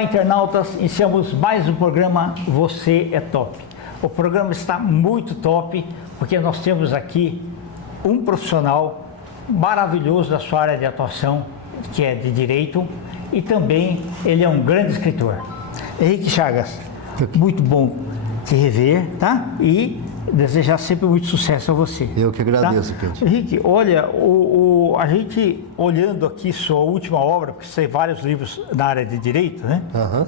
Olá, internautas, iniciamos mais um programa Você é Top. O programa está muito top porque nós temos aqui um profissional maravilhoso da sua área de atuação, que é de Direito, e também ele é um grande escritor. Henrique Chagas, muito bom te rever, tá? E desejar sempre muito sucesso a você. Eu que agradeço, tá? Pedro. Henrique, olha, a gente olhando aqui sua última obra, porque você tem vários livros na área de Direito, né? Uhum.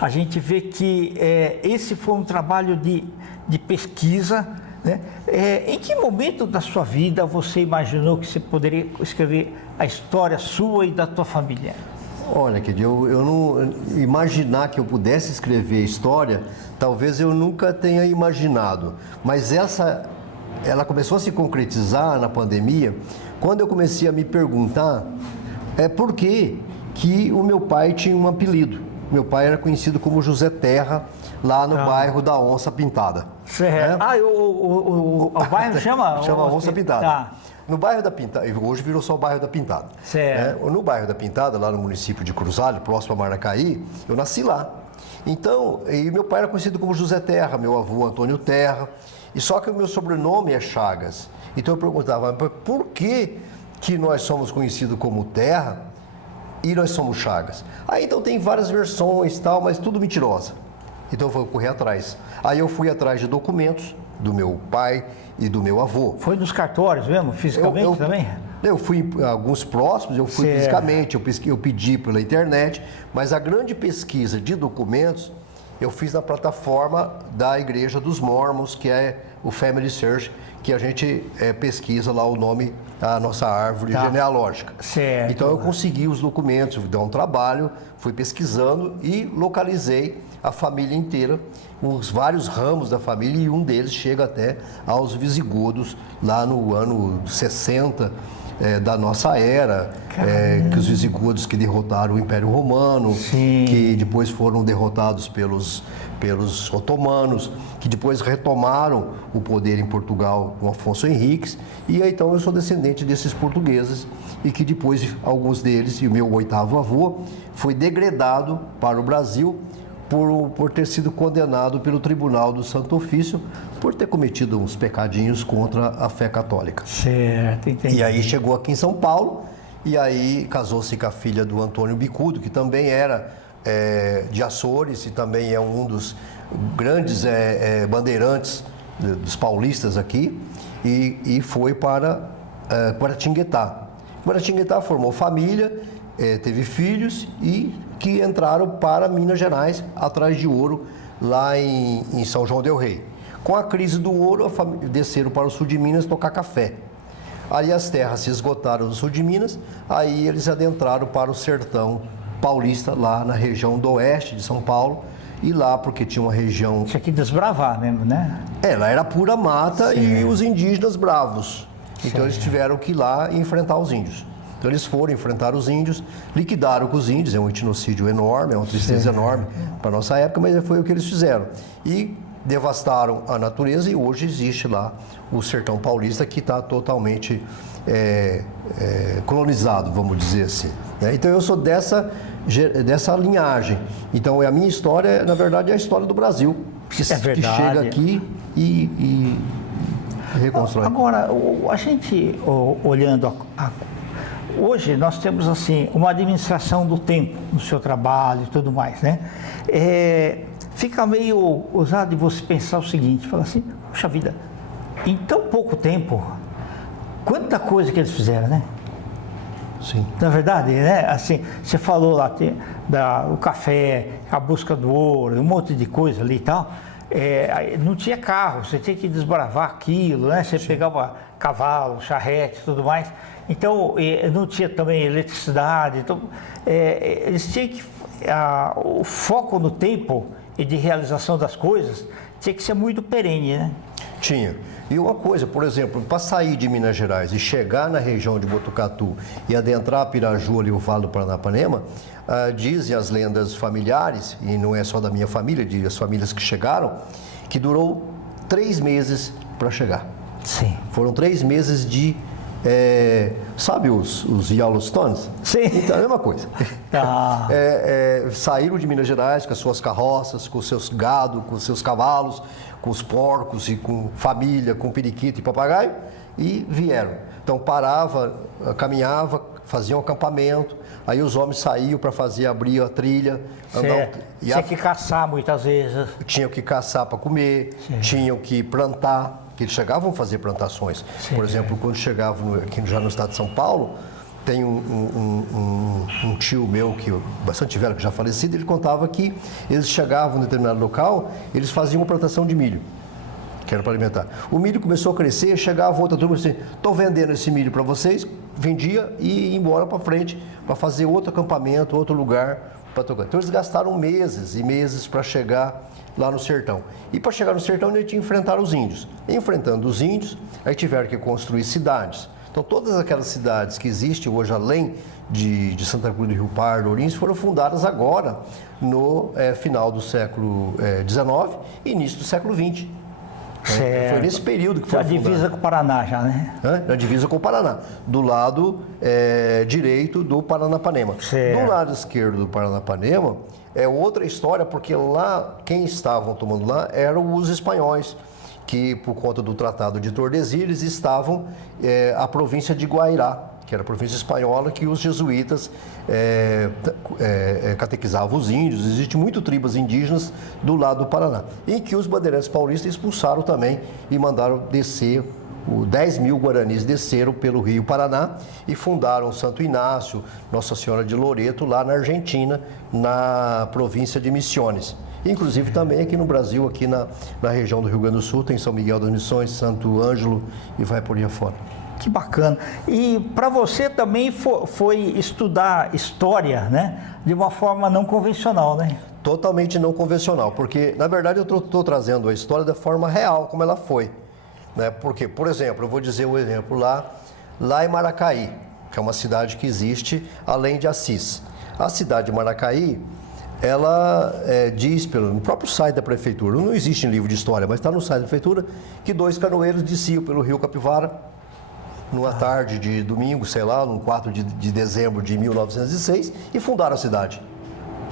A gente vê que esse foi um trabalho de pesquisa, né? Em que momento da sua vida você imaginou que você poderia escrever a história sua e da tua família? Olha, Kid, eu não imaginar que eu pudesse escrever história, talvez eu nunca tenha imaginado. Mas ela começou a se concretizar na pandemia, quando eu comecei a me perguntar por que o meu pai tinha um apelido. Meu pai era conhecido como José Terra, lá no bairro da Onça Pintada. Certo. O bairro chama? Chama Onça Pintada. Tá. No bairro da Pintada, hoje virou só o bairro da Pintada. Certo. No bairro da Pintada, lá no município de Cruzalho, próximo a Maracaí, eu nasci lá. Então, e meu pai era conhecido como José Terra, meu avô Antônio Terra, e só que o meu sobrenome é Chagas. Então eu perguntava, por que nós somos conhecidos como Terra e nós somos Chagas? Aí então tem várias versões e tal, mas tudo mentirosa. Então eu fui correr atrás. Aí eu fui atrás de documentos do meu pai e do meu avô. Foi nos cartórios mesmo, fisicamente também? Eu fui em alguns próximos, eu fui fisicamente, eu pedi pela internet, mas a grande pesquisa de documentos eu fiz na plataforma da Igreja dos Mormons, que é o Family Search, que a gente pesquisa lá o nome da nossa árvore genealógica. Certo. Então eu consegui os documentos, deu um trabalho, fui pesquisando e localizei a família inteira, os vários ramos da família, e um deles chega até aos visigodos lá no ano 60 da nossa era, que os visigodos que derrotaram o Império Romano, sim, que depois foram derrotados pelos otomanos, que depois retomaram o poder em Portugal com Afonso Henriques, e aí, então eu sou descendente desses portugueses, e que depois alguns deles, e o meu oitavo avô, foi degredado para o Brasil por ter sido condenado pelo Tribunal do Santo Ofício por ter cometido uns pecadinhos contra a fé católica. Certo, entendi. E aí chegou aqui em São Paulo, e aí casou-se com a filha do Antônio Bicudo, que também era de Açores e também é um dos grandes bandeirantes dos paulistas aqui, e foi para Guaratinguetá. Guaratinguetá formou família, teve filhos e que entraram para Minas Gerais atrás de ouro lá em São João del Rei. Com a crise do ouro, desceram para o sul de Minas tocar café. Aí as terras se esgotaram no sul de Minas, aí eles adentraram para o sertão paulista, lá na região do oeste de São Paulo, e lá porque tinha uma região... Tinha que desbravar mesmo, né? Lá era pura mata e os indígenas bravos. Então eles tiveram que ir lá e enfrentar os índios. Então eles foram enfrentar os índios, liquidaram com os índios, é um etnocídio enorme, é uma tristeza enorme para a nossa época, mas foi o que eles fizeram. E devastaram a natureza, e hoje existe lá o sertão paulista, que está totalmente colonizado, vamos dizer assim. Então eu sou dessa linhagem. Então a minha história, na verdade, é a história do Brasil, que chega aqui e reconstrói. Agora, a gente olhando hoje nós temos assim uma administração do tempo no seu trabalho e tudo mais, né? Fica meio ousado de você pensar o seguinte, falar assim, puxa vida, em tão pouco tempo, quanta coisa que eles fizeram, né? Sim. Na verdade, né? Assim, você falou lá o café, a busca do ouro, um monte de coisa ali e tal. Não tinha carro, você tinha que desbravar aquilo, né? Você pegava cavalo, charrete e tudo mais. Então, não tinha também eletricidade. Então, eles tinham que... o foco no tempo e de realização das coisas tinha que ser muito perene, né? Tinha. E uma coisa, por exemplo, para sair de Minas Gerais e chegar na região de Botucatu e adentrar Piraju ali, o Vale do Paranapanema, dizem as lendas familiares, e não é só da minha família, de as famílias que chegaram, que durou 3 meses para chegar. Sim. Foram 3 meses de sabe os Yellowstones? Sim. Então é a mesma coisa. Ah. Saíram de Minas Gerais com as suas carroças, com os seus gado, com os seus cavalos, com os porcos e com família, com periquito e papagaio e vieram. Então parava, caminhava, fazia um acampamento, aí os homens saíam para abrir a trilha. Tinha que caçar muitas vezes. Tinham que caçar para comer, tinham que plantar, que eles chegavam a fazer plantações. Por exemplo, quando chegavam aqui já no estado de São Paulo, tem um tio meu, bastante velho, que já falecido, ele contava que eles chegavam em determinado local, eles faziam uma plantação de milho, que era para alimentar. O milho começou a crescer, chegava outra turma assim, estou vendendo esse milho para vocês, vendia e ia embora para frente, para fazer outro acampamento, outro lugar para tocar. Então eles gastaram meses e meses para chegar lá no sertão. E para chegar no sertão, eles tinham que enfrentar os índios. Enfrentando os índios, aí tiveram que construir cidades. Então todas aquelas cidades que existem hoje, além de Santa Cruz do Rio Pardo, Ourinhos, foram fundadas agora no final do século XIX e início do século XX. Foi nesse período que foi fundado. Já divisa com o Paraná, já, né? Na divisa com o Paraná, do lado direito do Paranapanema. Certo. Do lado esquerdo do Paranapanema é outra história, porque lá, quem estavam tomando lá eram os espanhóis, que por conta do Tratado de Tordesilhas estavam a província de Guairá, que era a província espanhola, que os jesuítas catequizavam os índios. Existem muitas tribos indígenas do lado do Paraná, em que os bandeirantes paulistas expulsaram também e mandaram descer, 10 mil guaranis desceram pelo Rio Paraná e fundaram Santo Inácio, Nossa Senhora de Loreto, lá na Argentina, na província de Misiones. Inclusive também aqui no Brasil, aqui na região do Rio Grande do Sul, tem São Miguel das Missões, Santo Ângelo e vai por aí afora. Que bacana. E para você também foi estudar história, né? De uma forma não convencional, né? Totalmente não convencional, porque na verdade eu estou trazendo a história da forma real, como ela foi. Né? Porque, por exemplo, eu vou dizer um exemplo lá em Maracaí, que é uma cidade que existe além de Assis. A cidade de Maracaí, ela diz no próprio site da prefeitura, não existe em livro de história, mas está no site da prefeitura, que 2 canoeiros desciam pelo rio Capivara numa tarde de domingo, sei lá, no 4 de dezembro de 1906 e fundaram a cidade.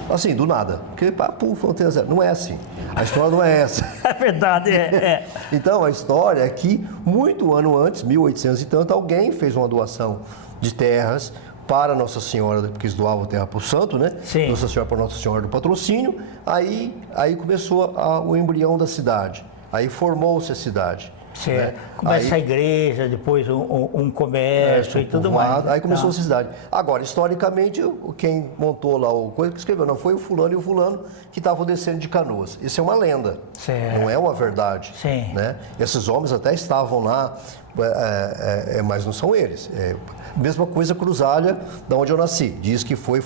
Assim, do nada. Porque, não é assim. A história não é essa. É verdade, Então, a história é que, muito ano antes, 1800 e tanto, alguém fez uma doação de terras para Nossa Senhora, porque eles doavam terra para o santo, né? Sim. Nossa Senhora para Nossa Senhora do Patrocínio. Aí começou o embrião da cidade. Aí formou-se a cidade. Né? Começa a igreja, depois um comércio e tudo mais. Aí começou a cidade. Agora, historicamente, quem montou lá o coisa que escreveu, não foi o fulano e o fulano que estavam descendo de canoas. Isso é uma lenda, não é uma verdade. Sim. Né? Esses homens até estavam lá, mas não são eles. Mesma coisa Cruzalha, da onde eu nasci. Diz que foi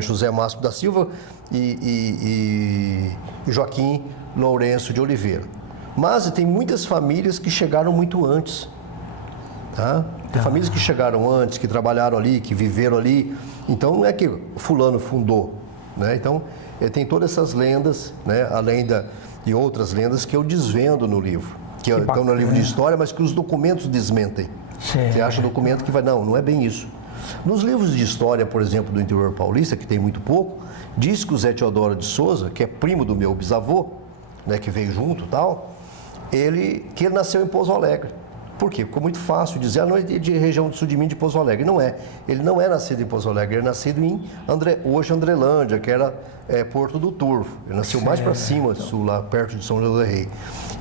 José Márcio da Silva e Joaquim Lourenço de Oliveira. Mas tem muitas famílias que chegaram muito antes. Tá? Tem famílias que chegaram antes, que trabalharam ali, que viveram ali. Então não é que fulano fundou. Né? Então tem todas essas lendas, né? Além de outras lendas que eu desvendo no livro. Que estão no livro de história, mas que os documentos desmentem. Sim. Você acha documento que vai... Não é bem isso. Nos livros de história, por exemplo, do interior paulista, que tem muito pouco, diz que o Zé Teodoro de Souza, que é primo do meu bisavô, né, que veio junto e tal, que ele nasceu em Pouso Alegre. Por quê? Ficou muito fácil dizer, não é de região do sul de Minas, de Pouso Alegre. Não é. Ele não é nascido em Pouso Alegre, ele é nascido em hoje Andrelândia, que era Porto do Turvo. Ele nasceu mais para cima, sul, lá perto de São João del Rei.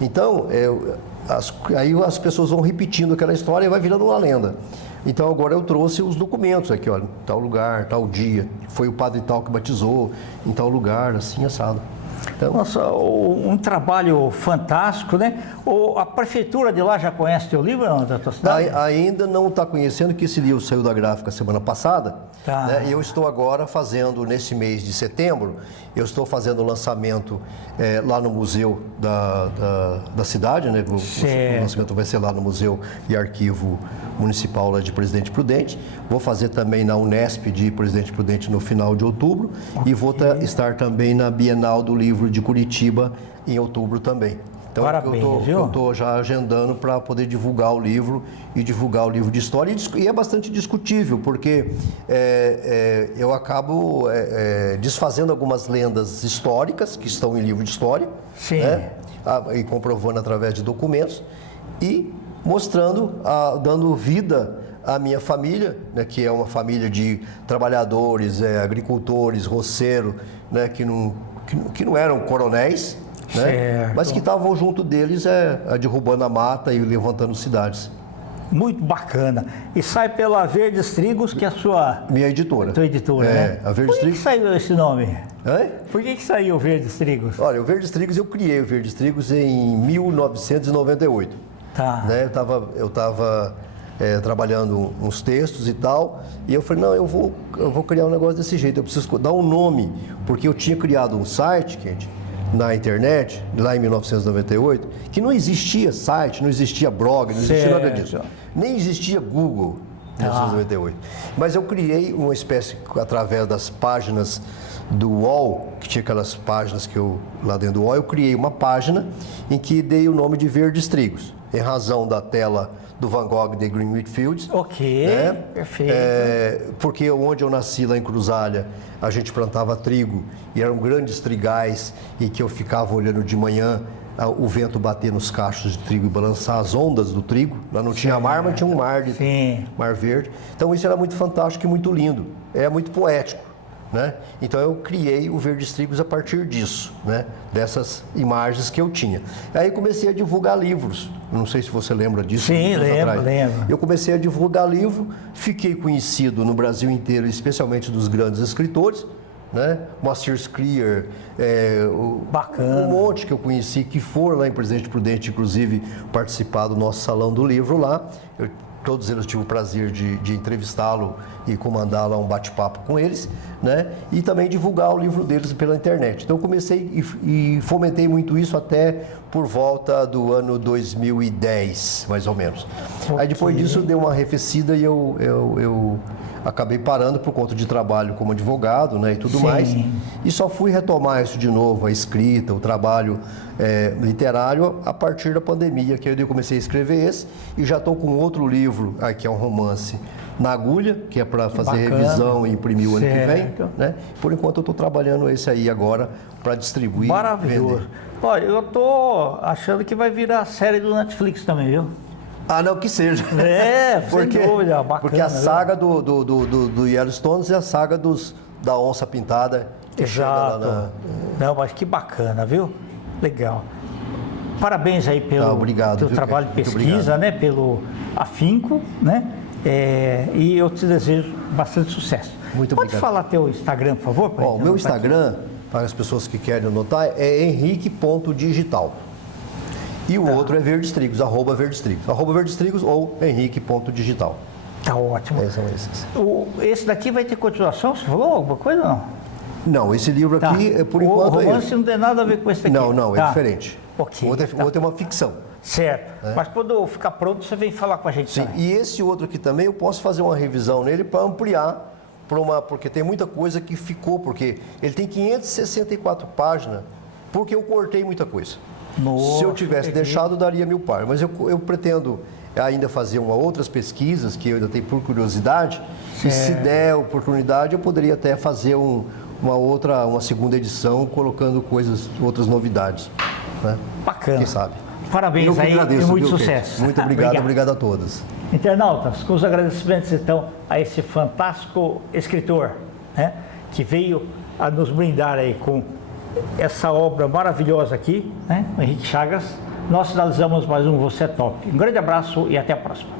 Então, aí as pessoas vão repetindo aquela história e vai virando uma lenda. Então agora eu trouxe os documentos aqui, olha, tal lugar, tal dia, foi o padre tal que batizou, em tal lugar, assim, assado. Então, nossa, um trabalho fantástico, né? A prefeitura de lá já conhece teu livro, não, da tua cidade? Ainda não está conhecendo, que esse livro saiu da gráfica semana passada. Tá. Né? E eu estou agora fazendo, nesse mês de setembro, eu estou fazendo o lançamento lá no museu da cidade, né? O lançamento vai ser lá no Museu e Arquivo Municipal lá de Presidente Prudente. Vou fazer também na Unesp de Presidente Prudente no final de outubro. Okay. E vou estar também na Bienal do Livro de Curitiba em outubro também. Então Parabéns, eu estou já agendando para poder divulgar o livro e divulgar o livro de história. E é bastante discutível, porque eu acabo desfazendo algumas lendas históricas que estão em livro de história, Sim. Né? E comprovando através de documentos e mostrando, dando vida à minha família, né, que é uma família de trabalhadores, agricultores, roceiro, né, que não eram coronéis, né, mas que estavam junto deles derrubando a mata e levantando cidades. Muito bacana. E sai pela Verdes Trigos, que é a sua... Minha editora. Tua editora, né? A Verdes Por que saiu esse nome? Oi? Por que saiu o Verdes Trigos? Olha, o Verdes Trigos, eu criei o Verdes Trigos em 1998. Tá. Né? Eu estava trabalhando uns textos e tal, e eu falei, não, eu vou criar um negócio desse jeito, eu preciso dar um nome, porque eu tinha criado um site, gente, na internet, lá em 1998, que não existia site, não existia blog, não existia nada disso. Nem existia Google em 1998. Mas eu criei uma espécie, através das páginas do UOL, que tinha aquelas páginas lá dentro do UOL, eu criei uma página em que dei o nome de Verdes Trigos, em razão da tela do Van Gogh de Greenwich Fields. Ok, né? Perfeito. Porque onde eu nasci, lá em Cruzália, a gente plantava trigo e eram grandes trigais e que eu ficava olhando de manhã o vento bater nos cachos de trigo e balançar as ondas do trigo. Lá não tinha mar, mas tinha um mar mar verde. Então isso era muito fantástico e muito lindo. É muito poético, né? Então eu criei o Verdes Trigos a partir disso, né? Dessas imagens que eu tinha. Aí comecei a divulgar livros. Não sei se você lembra disso. Sim, lembro. Eu comecei a divulgar livro, fiquei conhecido no Brasil inteiro, especialmente dos grandes escritores, né? Moacir Scliar, um monte que eu conheci, que foram lá em Presidente Prudente, inclusive, participar do nosso Salão do Livro lá. Todos eles eu tive o prazer de entrevistá-lo e comandar lá um bate-papo com eles, né? E também divulgar o livro deles pela internet. Então eu comecei e fomentei muito isso até por volta do ano 2010, mais ou menos. Okay. Aí depois disso deu uma arrefecida e eu acabei parando por conta de trabalho como advogado, né, e tudo mais. E só fui retomar isso de novo, a escrita, o trabalho literário, a partir da pandemia, que eu comecei a escrever esse, e já estou com outro livro, que é um romance na agulha, que é para fazer revisão e imprimir o ano que vem. Né? Por enquanto eu estou trabalhando esse aí agora para distribuir. Maravilhoso. Vender. Olha, eu estou achando que vai virar a série do Netflix também, viu? Não, que seja. Porque, sem dúvida, bacana. Porque a saga do Yellowstone é a saga da onça pintada. Exato. Não, mas que bacana, viu? Legal. Parabéns aí pelo teu trabalho de pesquisa, né? Pelo afinco, né? E eu te desejo bastante sucesso. Muito obrigado. Pode falar teu Instagram, por favor? O meu Instagram, para as pessoas que querem anotar, é henrique.digital. E o outro é Verdes Trigos, @Verdes Trigos. @Verdes Trigos ou henrique.digital. Tá ótimo. São esses. Esse daqui vai ter continuação? Você falou alguma coisa ou não? Não, esse livro aqui, por enquanto, o romance não tem nada a ver com esse daqui. Não, é diferente. Okay, o outro é uma ficção. Certo. Mas quando ficar pronto, você vem falar com a gente. Sim, e esse outro aqui também, eu posso fazer uma revisão nele para ampliar, porque tem muita coisa que ficou, porque ele tem 564 páginas, porque eu cortei muita coisa. Nossa, se eu tivesse deixado, daria 1000 páginas. Mas eu pretendo ainda fazer outras pesquisas, que eu ainda tenho por curiosidade, e se der oportunidade, eu poderia até fazer uma segunda edição, colocando outras novidades. Né? Bacana. Quem sabe? Parabéns aí e muito sucesso. Muito obrigado a todos. Internautas, com os agradecimentos então a esse fantástico escritor, né, que veio a nos brindar aí com essa obra maravilhosa aqui, né, o Henrique Chagas. Nós finalizamos mais um Você é Top. Um grande abraço e até a próxima.